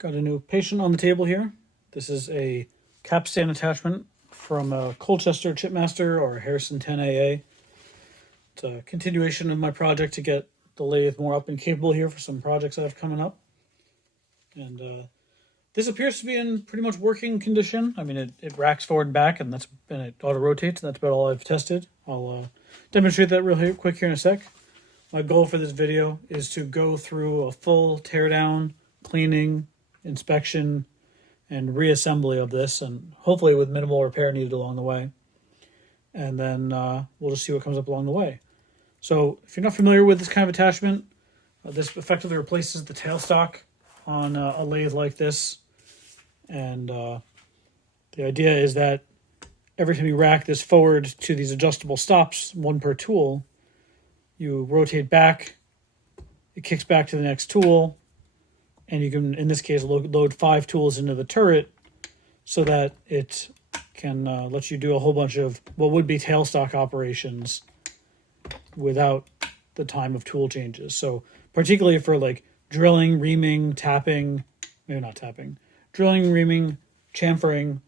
Got a new patient on the table here. This is a Capstan attachment from a Colchester Chipmaster or a Harrison 10AA. It's a continuation of my project to get the lathe more up and capable here for some projects I have coming up. And this appears to be in pretty much working condition. I mean, it racks forward and back, and it auto rotates, and that's about all I've tested. I'll demonstrate that real quick here in a sec. My goal for this video is to go through a full teardown, cleaning, inspection, and reassembly of this, and hopefully with minimal repair needed along the way. And then we'll just see what comes up along the way. So if you're not familiar with this kind of attachment, this effectively replaces the tailstock on a lathe like this. And the idea is that every time you rack this forward to these adjustable stops, one per tool, you rotate back, it kicks back to the next tool, and you can, in this case, load 5 tools into the turret so that it can let you do a whole bunch of what would be tailstock operations without the time of tool changes. So particularly for like drilling, reaming, tapping, maybe not tapping, drilling, reaming, chamfering,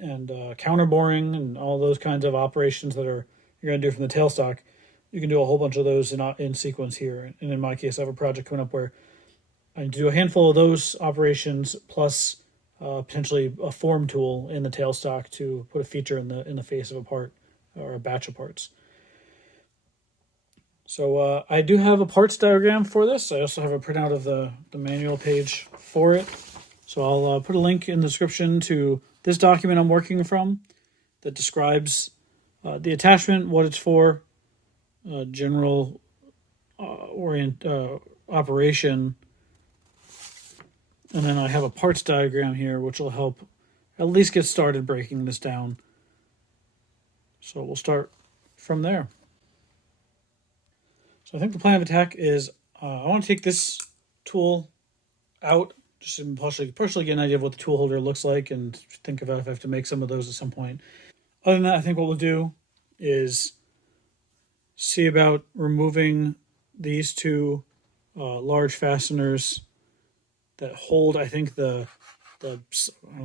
and counterboring, and all those kinds of operations that you're going to do from the tailstock. You can do a whole bunch of those in sequence here. And in my case, I have a project coming up where I need to do a handful of those operations plus potentially a form tool in the tailstock to put a feature in the face of a part or a batch of parts. So I do have a parts diagram for this. I also have a printout of the manual page for it. So I'll put a link in the description to this document I'm working from that describes the attachment, what it's for, general operation. And then I have a parts diagram here, which will help at least get started breaking this down. So we'll start from there. So I think the plan of attack is I want to take this tool out, just to partially get an idea of what the tool holder looks like and think about if I have to make some of those at some point. Other than that, I think what we'll do is see about removing these two large fasteners that hold, I think, I don't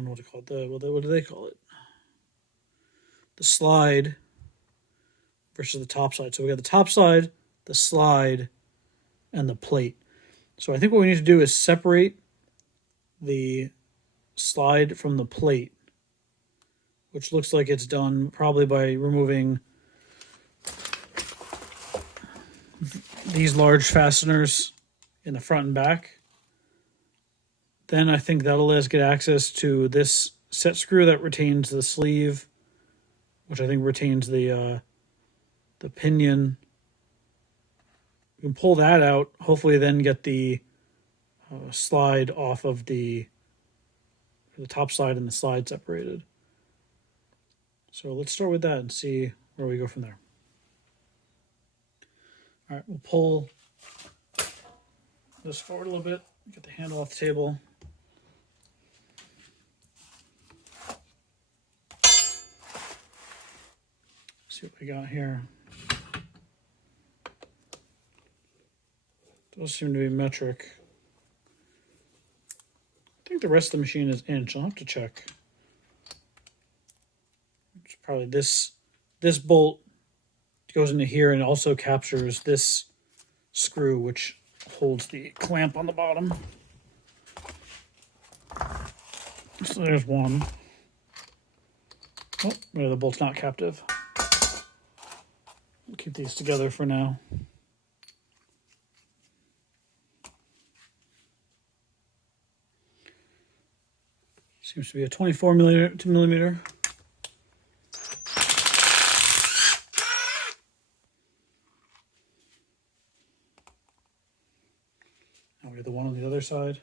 know what to call it, what do they call it? The slide versus the top side. So we got the top side, the slide, and the plate. So I think what we need to do is separate the slide from the plate, which looks like it's done probably by removing these large fasteners in the front and back. Then I think that'll let us get access to this set screw that retains the sleeve, which I think retains the pinion. We can pull that out, hopefully then get the slide off of the top side and the slide separated. So let's start with that and see where we go from there. All right, we'll pull this forward a little bit, get the handle off the table. See what we got here. Those seem to be metric. I think the rest of the machine is inch. I'll have to check. It's probably this bolt goes into here and also captures this screw, which holds the clamp on the bottom. So there's one. Oh, maybe the bolt's not captive. We'll keep these together for now. Seems to be a 24 millimeter. Now we have the one on the other side.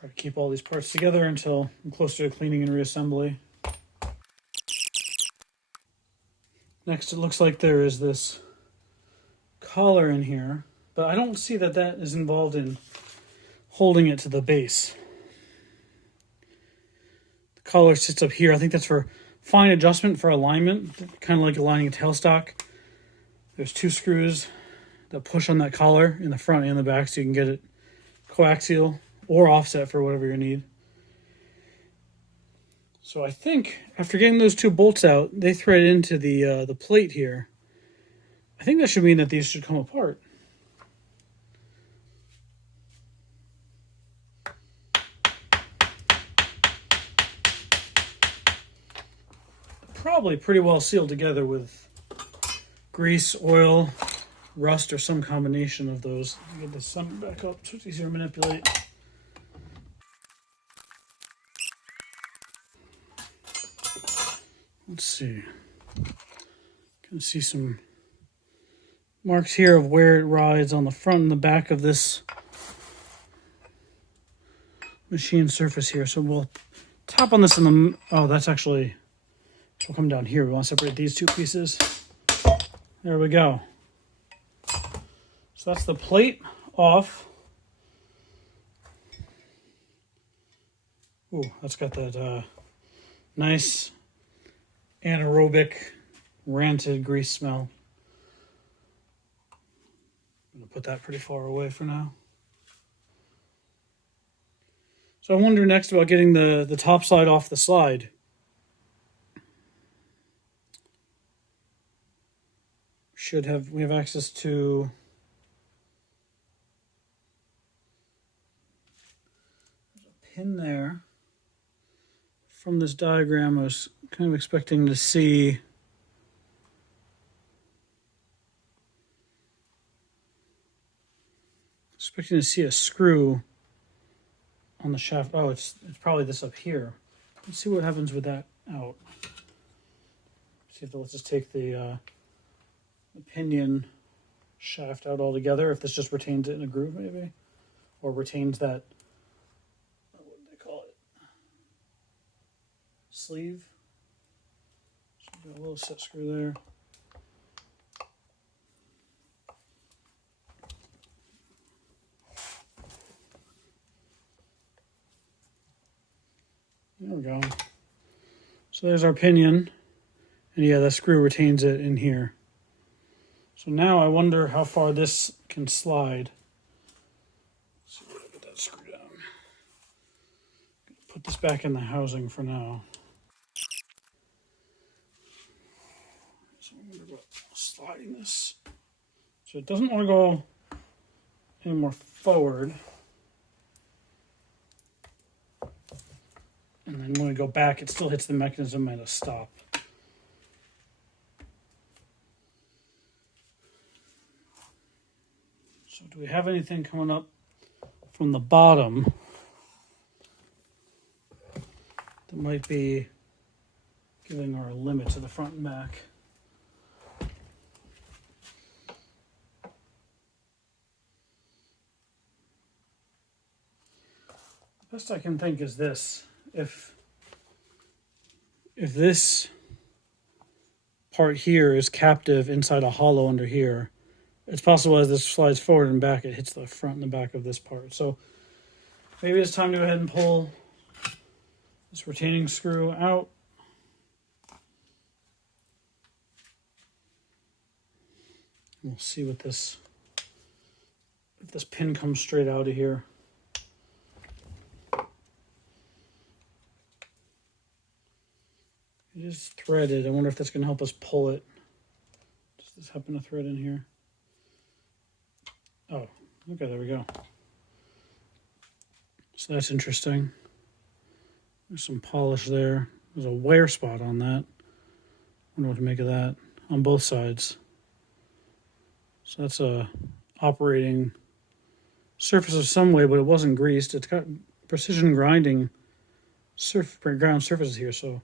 Try to keep all these parts together until I'm closer to cleaning and reassembly. Next, it looks like there is this collar in here, but I don't see that that is involved in holding it to the base. The collar sits up here. I think that's for fine adjustment for alignment, kind of like aligning a tailstock. There's 2 screws that push on that collar in the front and the back so you can get it coaxial or offset for whatever you need. So I think after getting those 2 bolts out, they thread into the plate here. I think that should mean that these should come apart. Probably pretty well sealed together with grease, oil, rust, or some combination of those. Get this center back up so it's easier to manipulate. Let's see. Can see some marks here of where it rides on the front and the back of this machine surface here. So we'll tap on this in the... Oh, that's actually... We'll come down here. We want to separate these 2 pieces. There we go. So that's the plate off. Ooh, that's got that nice anaerobic ranted grease smell. I'm going to put that pretty far away for now. So I wonder next about getting the top side off the slide. We have access to a pin there. From this diagram, I was kind of expecting to see a screw on the shaft. Oh, it's probably this up here. Let's see what happens with that out. See if let's just take the pinion shaft out altogether. If this just retains it in a groove, maybe, or retains that. What do they call it? Sleeve. So got a little set screw there. There we go. So there's our pinion, and yeah, that screw retains it in here. So now I wonder how far this can slide. Let's see if I get that screw down. Put this back in the housing for now. So I wonder about sliding this. So it doesn't want to go any more forward. And then when we go back, it still hits the mechanism at a stop. So do we have anything coming up from the bottom that might be giving our limit to the front and back? The best I can think is this. If this part here is captive inside a hollow under here, it's possible as this slides forward and back, it hits the front and the back of this part. So maybe it's time to go ahead and pull this retaining screw out. We'll see what if this pin comes straight out of here. It is threaded. I wonder if that's going to help us pull it. Does this happen to thread in here? Oh, okay, there we go. So that's interesting. There's some polish there. There's a wear spot on that. I wonder what to make of that on both sides. So that's a operating surface of some way, but it wasn't greased. It's got precision grinding ground surfaces here, so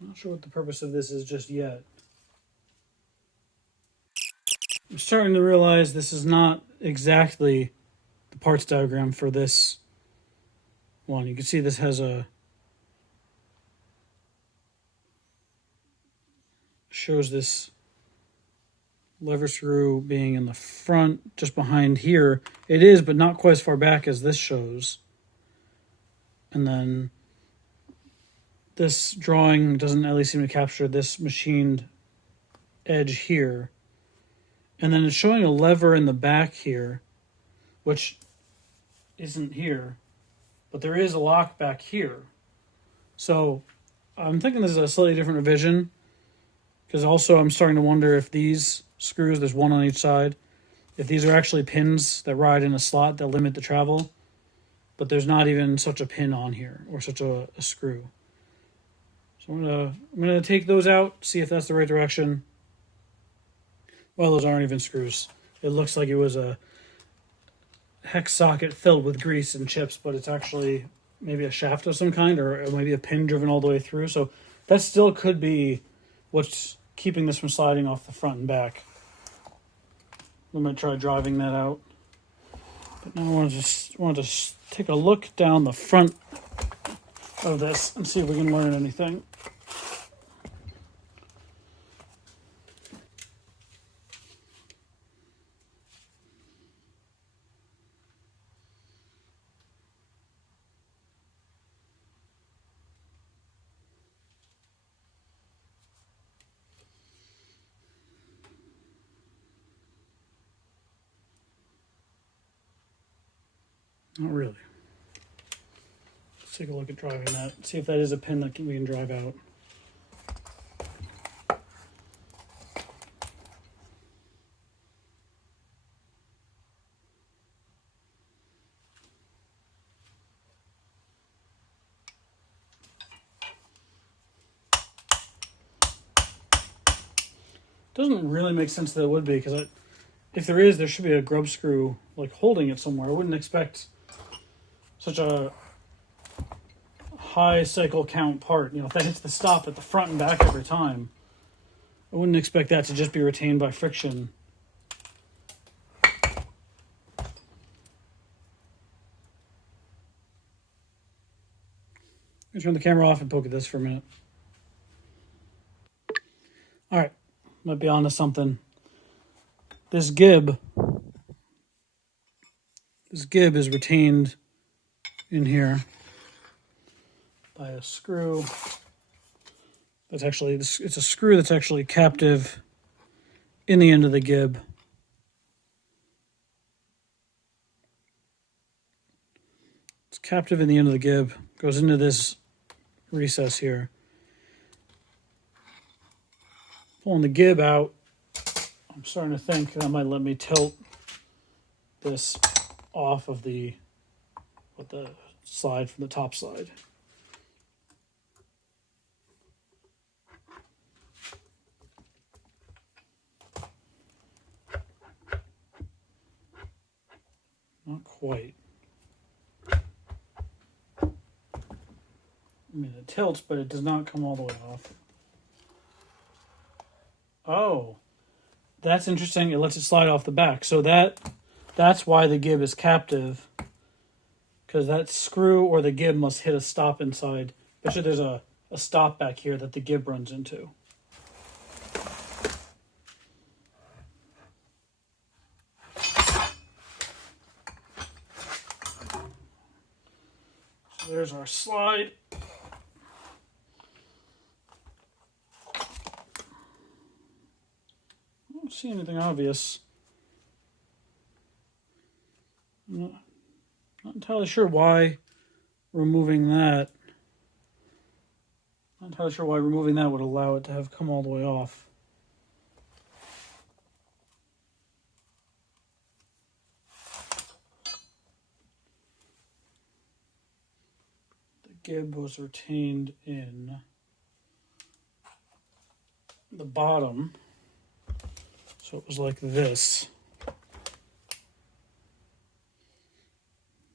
I'm not sure what the purpose of this is just yet. I'm starting to realize this is not exactly the parts diagram for this one. You can see this has a shows this lever screw being in the front, just behind here. It is, but not quite as far back as this shows. And then this drawing doesn't at least seem to capture this machined edge here. And then it's showing a lever in the back here, which isn't here, but there is a lock back here. So I'm thinking this is a slightly different revision, because also I'm starting to wonder if these screws, there's one on each side, if these are actually pins that ride in a slot that limit the travel, but there's not even such a pin on here, or such a screw. So I'm gonna take those out, see if that's the right direction. Well, those aren't even screws. It looks like it was a hex socket filled with grease and chips, but it's actually maybe a shaft of some kind, or maybe a pin driven all the way through. So that still could be what's keeping this from sliding off the front and back. I'm going to try driving that out. But now I want to just take a look down the front of this and see if we can learn anything. Not really. Let's take a look at driving that. See if that is a pin that we can drive out. Doesn't really make sense that it would be, because if there is, there should be a grub screw like holding it somewhere. I wouldn't expect such a high cycle count part. You know, if that hits the stop at the front and back every time, I wouldn't expect that to just be retained by friction. I'm gonna turn the camera off and poke at this for a minute. All right, might be onto something. This gib is retained in here by a screw. It's a screw that's actually captive in the end of the gib. It's captive in the end of the gib, goes into this recess here. Pulling the gib out, I'm starting to think that might let me tilt this off of the slide from the top slide. Not quite. I mean, it tilts, but it does not come all the way off. Oh, that's interesting. It lets it slide off the back. So that's why the gib is captive, because that screw or the gib must hit a stop inside. Especially there's a stop back here that the gib runs into. So there's our slide. I don't see anything obvious. I'm not entirely sure why removing that. Not entirely sure why removing that would allow it to have come all the way off. The gib was retained in the bottom, so it was like this.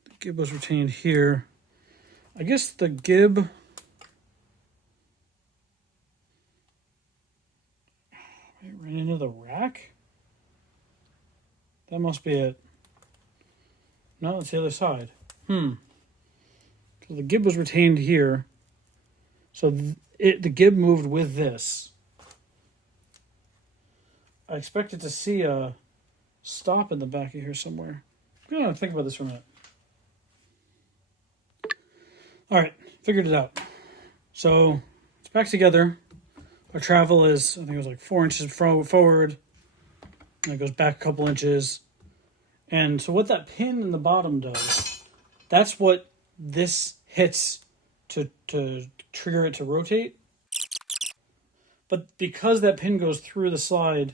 The gib was retained here. I guess the gib ran into the rack? That must be it. No, it's the other side. So the gib was retained here. So the gib moved with this. I expected to see a stop in the back of here somewhere. I'm going to think about this for a minute. All right, figured it out. So it's back together. Our travel is, I think it was like 4 inches forward. And it goes back a couple inches. And so what that pin in the bottom does, that's what this hits to trigger it to rotate. But because that pin goes through the slide,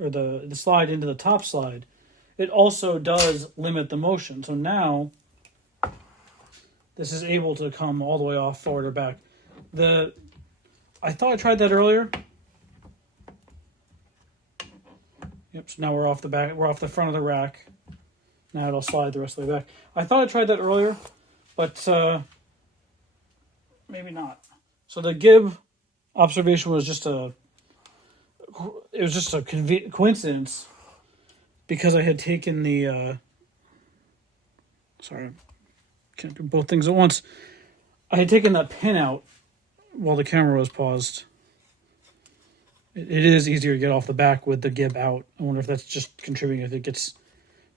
or the slide into the top slide, it also does limit the motion. So now this is able to come all the way off, forward or back. I thought I tried that earlier. Yep, so now we're off the back, we're off the front of the rack. Now it'll slide the rest of the way back. I thought I tried that earlier, but maybe not. So the gib observation was just a coincidence, because I had taken the sorry, can't do both things at once. I had taken that pin out while the camera was paused. It is easier to get off the back with the gib out. I wonder if that's just contributing, if it gets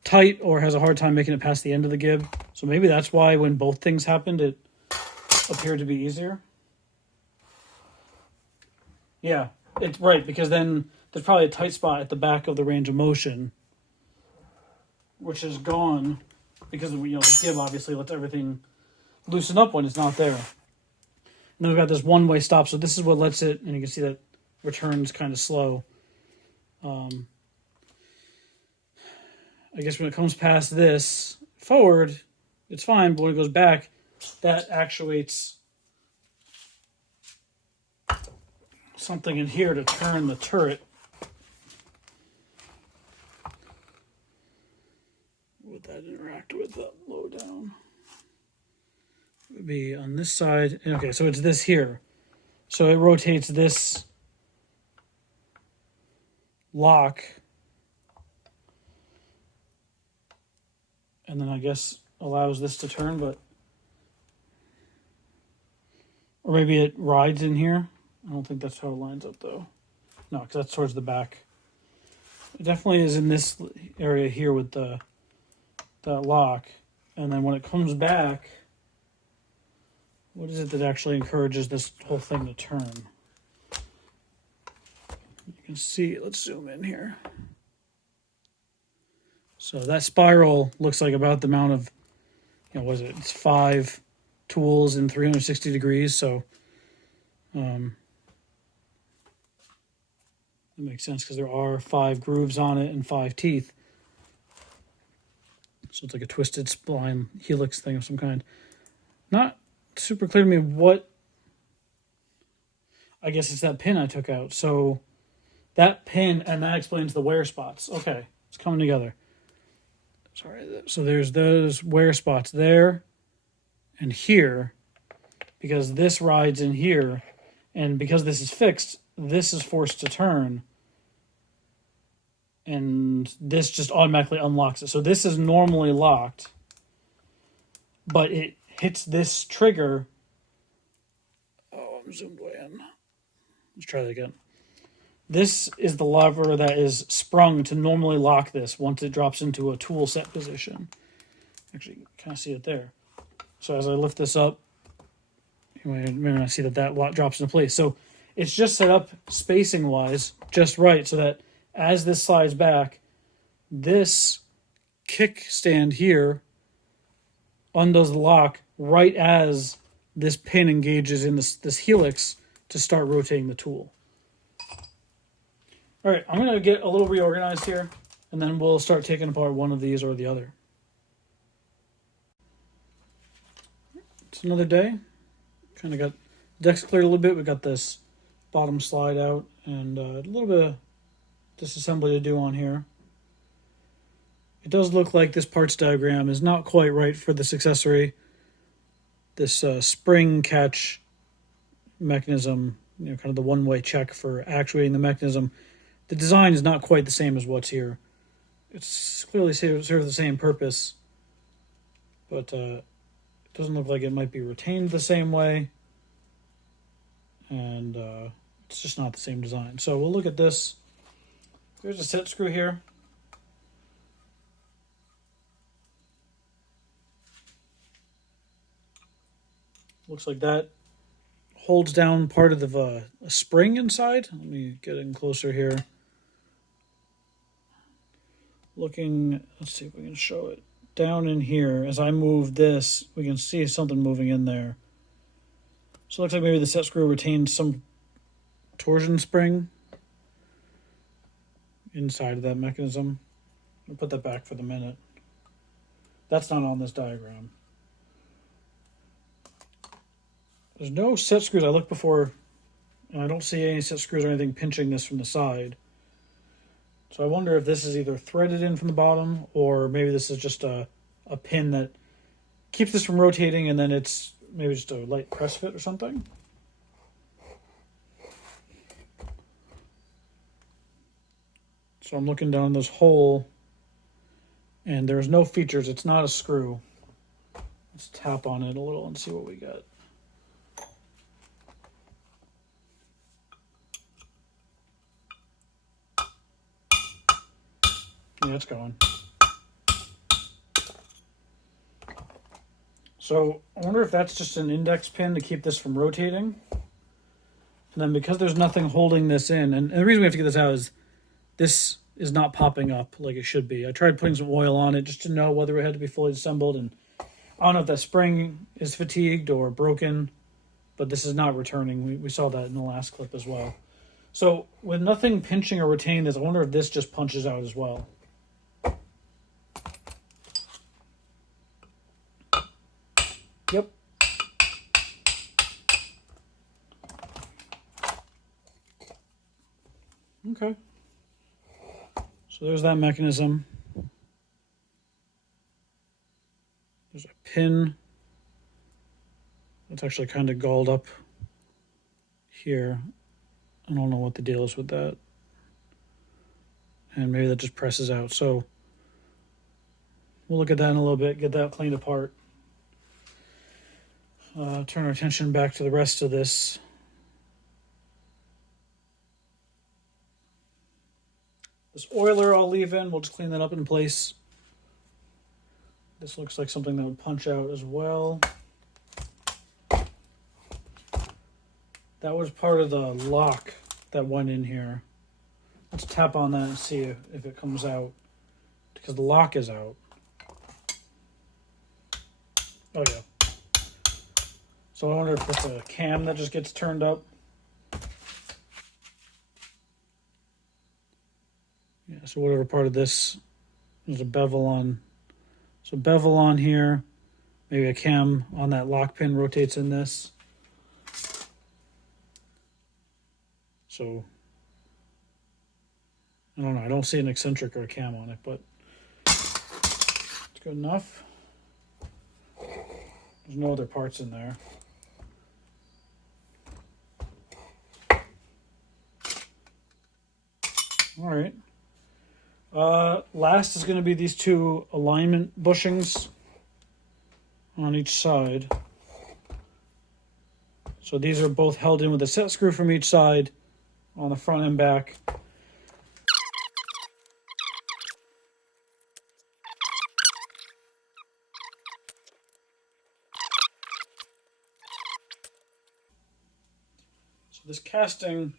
tight or has a hard time making it past the end of the gib. So maybe that's why when both things happened, it appeared to be easier. Yeah, it's right, because then there's probably a tight spot at the back of the range of motion, which is gone because the gib obviously lets everything loosen up when it's not there. And then we've got this one-way stop, so this is what lets it, and you can see that returns kind of slow. I guess when it comes past this forward, it's fine, but when it goes back, that actuates something in here to turn the turret. What would that interact with that low down? It would be on this side. Okay, so it's this here. So it rotates this lock, and then I guess allows this to turn, but or maybe it rides in here. I don't think that's how it lines up though. No, because that's towards the back. It definitely is in this area here with that lock, and then when it comes back, what is it that actually encourages this whole thing to turn? You can see, let's zoom in here. So that spiral looks like about the amount of, what is it? It's 5 tools in 360 degrees. So that makes sense because there are 5 grooves on it and 5 teeth. So it's like a twisted spline helix thing of some kind. Not super clear to me what, I guess it's that pin I took out. So that pin, and that explains the wear spots. Okay, it's coming together. Sorry, so there's those wear spots there and here, because this rides in here, and because this is fixed, this is forced to turn, and this just automatically unlocks it. So this is normally locked, but it hits this trigger. Oh, I'm zoomed way in. Let's try that again. This is the lever that is sprung to normally lock this once it drops into a tool set position. Actually, you kind of see it there. So as I lift this up, you may not see that lock drops into place. So it's just set up spacing-wise just right so that as this slides back, this kickstand here undoes the lock right as this pin engages in this helix to start rotating the tool. All right, I'm going to get a little reorganized here, and then we'll start taking apart one of these or the other. It's another day. Kind of got decks cleared a little bit. We got this bottom slide out, and a little bit of disassembly to do on here. It does look like this parts diagram is not quite right for this accessory. This spring catch mechanism, kind of the one-way check for actuating the mechanism. The design is not quite the same as what's here. It's clearly serves the same purpose, but it doesn't look like it might be retained the same way, and it's just not the same design. So we'll look at this There's a set screw here. Looks like that holds down part of the a spring inside. Let me get in closer here. Looking, let's see if we can show it. Down in here, as I move this, we can see something moving in there. So it looks like maybe the set screw retained some torsion spring inside of that mechanism. I'll put that back for the minute. That's not on this diagram. There's no set screws. I looked before, and I don't see any set screws or anything pinching this from the side. So I wonder if this is either threaded in from the bottom, or maybe this is just a pin that keeps this from rotating, and then it's maybe just a light press fit or something. So I'm looking down this hole, and there's no features. It's not a screw. Let's tap on it a little and see what we got. Yeah, it's going. So I wonder if that's just an index pin to keep this from rotating. And then because there's nothing holding this in, and the reason we have to get this out is this is not popping up like it should be. I tried putting some oil on it just to know whether it had to be fully assembled, and I don't know if that spring is fatigued or broken, but this is not returning. We saw that in the last clip as well. So with nothing pinching or retaining this, I wonder if this just punches out as well. Yep. Okay. So there's that mechanism. There's a pin that's actually kind of galled up here. I don't know what the deal is with that. And maybe that just presses out. So we'll look at that in a little bit, get that cleaned apart. Turn our attention back to the rest of this. This oiler I'll leave in. We'll just clean that up in place. This looks like something that would punch out as well. That was part of the lock that went in here. Let's tap on that and see if it comes out, because the lock is out. Oh yeah. So I wonder if it's a cam that just gets turned up. Yeah, so whatever part of this, there's a bevel on. So bevel on here, maybe a cam on that lock pin rotates in this. So I don't know, I don't see an eccentric or a cam on it, but it's good enough. There's no other parts in there. All right. Last is going to be these two alignment bushings on each side. So these are both held in with a set screw from each side on the front and back. So this casting,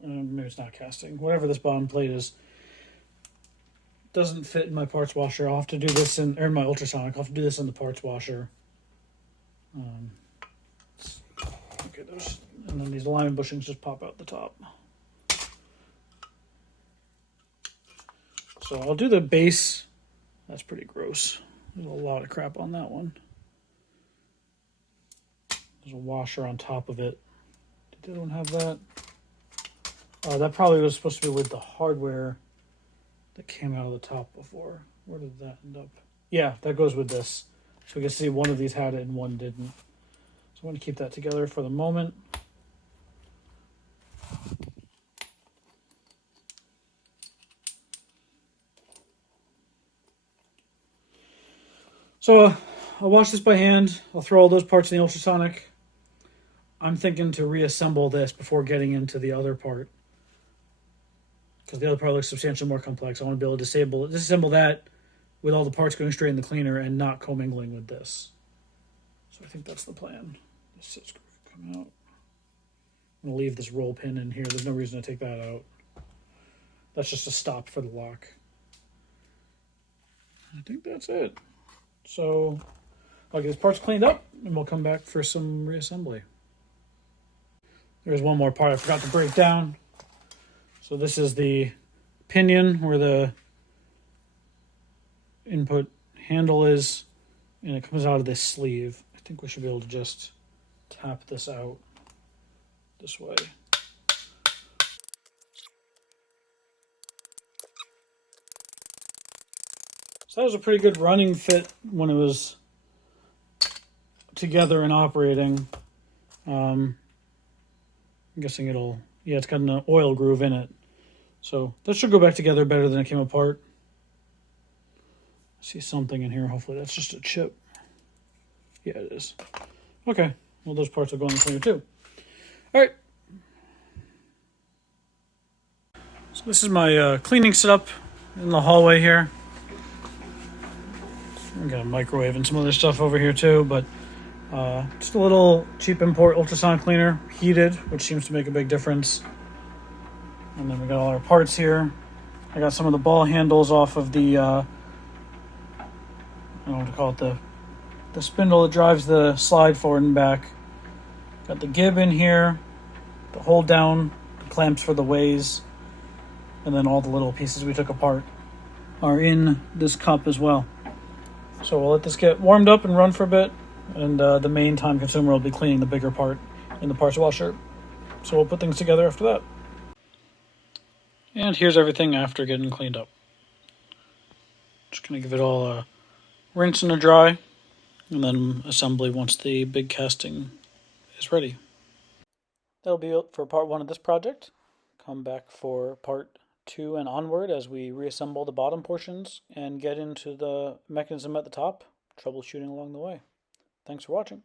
maybe it's not casting, whatever this bottom plate is, doesn't fit in my parts washer. I'll have to do this in my ultrasonic. I'll have to do this in the parts washer. Okay, those, and then these alignment bushings just pop out the top. So I'll do the base. That's pretty gross. There's a lot of crap on that one. There's a washer on top of it. Did the other one have that? That probably was supposed to be with the hardware that came out of the top before. Where did that end up? Yeah, that goes with this. So we can see one of these had it and one didn't. So I'm going to keep that together for the moment. So I'll wash this by hand. I'll throw all those parts in the ultrasonic. I'm thinking to reassemble this before getting into the other part. because the other part looks substantially more complex. I want to be able to disassemble that with all the parts going straight in the cleaner and not commingling with this. So I think that's the plan. This sit screw can come out. I'm going to leave this roll pin in here. There's no reason to take that out. That's just a stop for the lock. I think that's it. So I'll get these parts cleaned up and we'll come back for some reassembly. There's one more part I forgot to break down. So this is the pinion where the input handle is, and it comes out of this sleeve. I think we should be able to just tap this out this way. So that was a pretty good running fit when it was together and operating. I'm guessing it's got an oil groove in it. So this should go back together better than it came apart. I see something in here. Hopefully that's just a chip. Yeah, it is. Okay. Well, those parts will go in the cleaner too. All right. So this is my cleaning setup in the hallway here. I got a microwave and some other stuff over here too, but just a little cheap import ultrasonic cleaner, heated, which seems to make a big difference. And then we got all our parts here. I got some of the ball handles off of the, I don't know what to call it, the spindle that drives the slide forward and back. Got the gib in here, the hold down, the clamps for the ways, and then all the little pieces we took apart are in this cup as well. So we'll let this get warmed up and run for a bit, and the main time consumer will be cleaning the bigger part in the parts washer. So we'll put things together after that. And here's everything after getting cleaned up. Just going to give it all a rinse and a dry, and then assembly once the big casting is ready. That'll be it for part 1 of this project. Come back for part 2 and onward as we reassemble the bottom portions and get into the mechanism at the top, troubleshooting along the way. Thanks for watching.